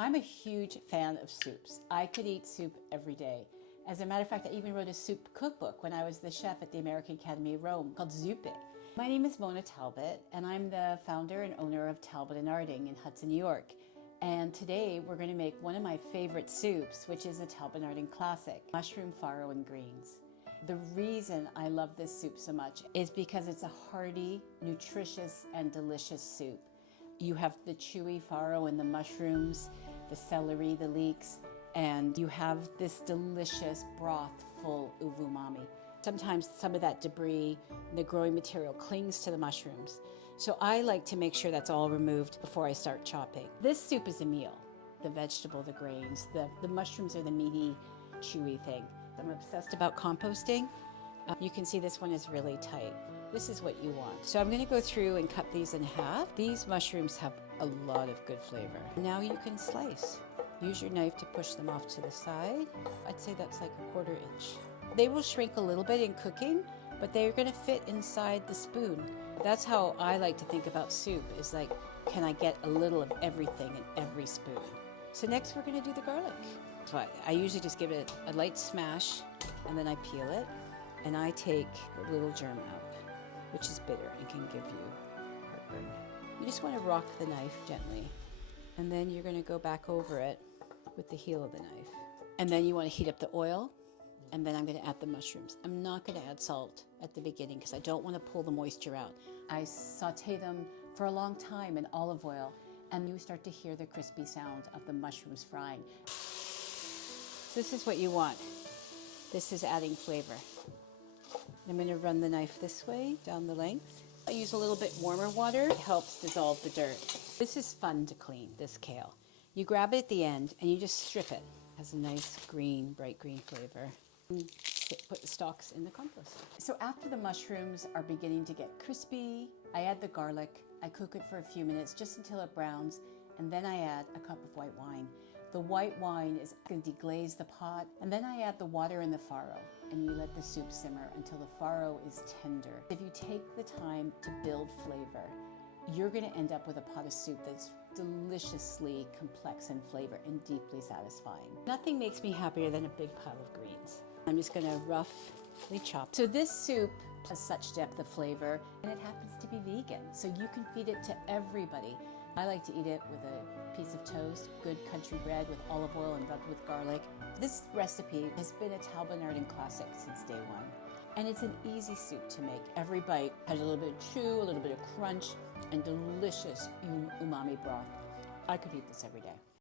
I'm a huge fan of soups. I could eat soup every day. As a matter of fact, I even wrote a soup cookbook when I was the chef at the American Academy of Rome called Zuppe. My name is Mona Talbott, and I'm the founder and owner of Talbott and Arding in Hudson, New York. And today we're going to make one of my favorite soups, which is a Talbott and Arding classic, mushroom farro and greens. The reason I love this soup so much is because it's a hearty, nutritious, and delicious soup. You have the chewy farro and the mushrooms, the celery, the leeks, and you have this delicious broth full of umami. Sometimes some of that debris, the growing material, clings to the mushrooms. So I like to make sure that's all removed before I start chopping. This soup is a meal. The vegetable, the grains, the mushrooms are the meaty, chewy thing. I'm obsessed about composting. You can see this one is really tight. This is what you want. So I'm going to go through and cut these in half. These mushrooms have a lot of good flavor. Now you can slice. Use your knife to push them off to the side. I'd say that's like 1/4 inch. They will shrink a little bit in cooking, but they're going to fit inside the spoon. That's how I like to think about soup, is like, can I get a little of everything in every spoon? So next we're going to do the garlic. So I usually just give it a light smash, and then I peel it, and I take the little germ out, which is bitter and can give you heartburn. You just want to rock the knife gently, and then you're going to go back over it with the heel of the knife. And then you want to heat up the oil, and then I'm going to add the mushrooms. I'm not going to add salt at the beginning because I don't want to pull the moisture out. I saute them for a long time in olive oil, and you start to hear the crispy sound of the mushrooms frying. This is what you want. This is adding flavor. I'm going to run the knife this way, down the length. I use a little bit warmer water. It helps dissolve the dirt. This is fun to clean, this kale. You grab it at the end and you just strip it. It has a nice green, bright green flavor. And put the stalks in the compost. So after the mushrooms are beginning to get crispy, I add the garlic. I cook it for a few minutes just until it browns, and then I add a cup of white wine. The white wine is going to deglaze the pot, and then I add the water and the farro, and you let the soup simmer until the farro is tender. If you take the time to build flavor, you're going to end up with a pot of soup that's deliciously complex in flavor and deeply satisfying. Nothing makes me happier than a big pile of greens. I'm just going to roughly chop. So this soup has such depth of flavor, and it happens to be vegan, so you can feed it to everybody. I like to eat it with a piece of toast, good country bread with olive oil and rubbed with garlic. This recipe has been a Talbott and Arding classic since day one. And it's an easy soup to make. Every bite has a little bit of chew, a little bit of crunch, and delicious umami broth. I could eat this every day.